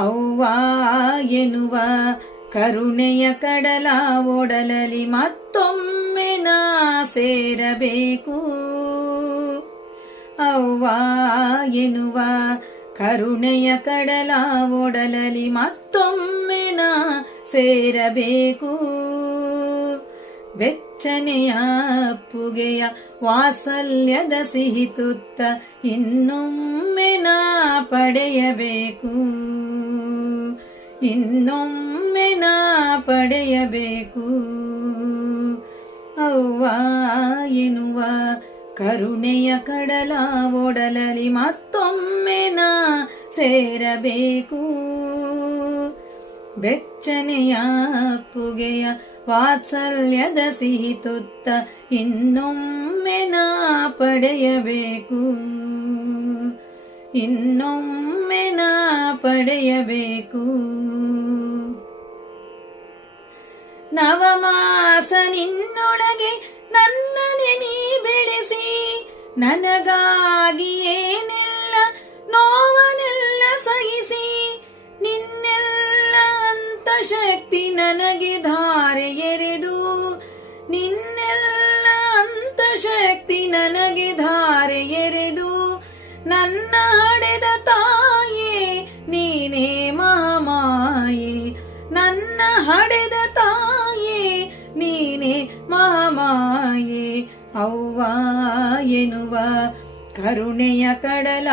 ಅವ್ವ ಎನ್ನುವ ಕರುಣೆಯ ಕಡಲ ಒಡಲಲಿ ಮತ್ತೊಮ್ಮೆ ನಾ ಸೇರಬೇಕು. ಅವ್ವ ಎನ್ನುವ ಕರುಣೆಯ ಕಡಲ ಒಡಲಲಿ ಮತ್ತೊಮ್ಮೆ ನಾ ಸೇರಬೇಕು. ಬೆಚ್ಚನೆಯ ಅಪ್ಪುಗೆಯ ವಾತ್ಸಲ್ಯದ ಸಿಹಿ ತುತ್ತ ಇನ್ನೊಮ್ಮೆ ನಾ ಪಡೆಯಬೇಕು. ಇನ್ನೊಮ್ಮೆ ನಾ ಪಡೆಯಬೇಕು. ಅವ್ವ ಎನ್ನುವ ಕರುಣೆಯ ಕಡಲ ಒಡಲಲಿ ಮತ್ತೊಮ್ಮೆ ನಾ ಸೇರಬೇಕು. ಬೆಚ್ಚನೆಯ ಅಪ್ಪುಗೆಯ ವಾತ್ಸಲ್ಯದ ಸಿಹಿ ತುತ್ತ ಇನ್ನೊಮ್ಮೆ ನಾ ಪಡೆಯಬೇಕು. ಇನ್ನೊಮ್ಮೆ ನಾ ಪಡೆಯಬೇಕು. ನವಮಾಸ ನಿನ್ನೊಳಗೆ ನನ್ನನೆ ನೀ ಬೆಳೆಸಿ, ನನಗಾಗಿ ಏನೆಲ್ಲ ನೋವನೆಲ್ಲ ಸಹಿಸಿ, ನಿನ್ನೆಲ್ಲ ಅಂತಃಶಕ್ತಿ ನನಗೆ ಧಾರೆ ಎರೆದು, ನಿನ್ನೆಲ್ಲ ಅಂತಃಶಕ್ತಿ ನನಗೆ ಧಾರೆ ಎರೆದು, ನನ್ನ ಹಡೆದ ತಾಯೇ ನೀನೇ ಮಹಾಮಾಯೆ. ನನ್ನ ಹಡೆದ ತಾಯೇ ನೀನೇ ಮಹಾಮಾಯೆ. ಅವ್ವ ಎನ್ನುವ ಕರುಣೆಯ ಕಡಲ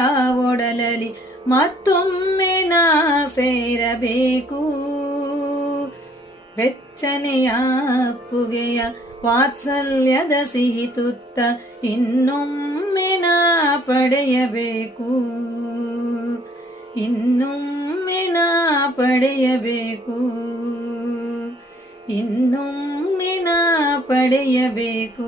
ಒಡಲಲಿ ಮತ್ತೊಮ್ಮೆ ನಾ ಸೇರಬೇಕು. ಬೆಚ್ಚನೆಯ ಅಪ್ಪುಗೆಯ ವಾತ್ಸಲ್ಯದ ಸಿಹಿ ತುತ್ತ ಇನ್ನೊಮ್ಮೆ ನಾ ಪಡೆಯಬೇಕು. ಇನ್ನೊಮ್ಮೆ ನಾ ಪಡೆಯಬೇಕು. ಇನ್ನೊಮ್ಮೆ ನಾ ಪಡೆಯಬೇಕು.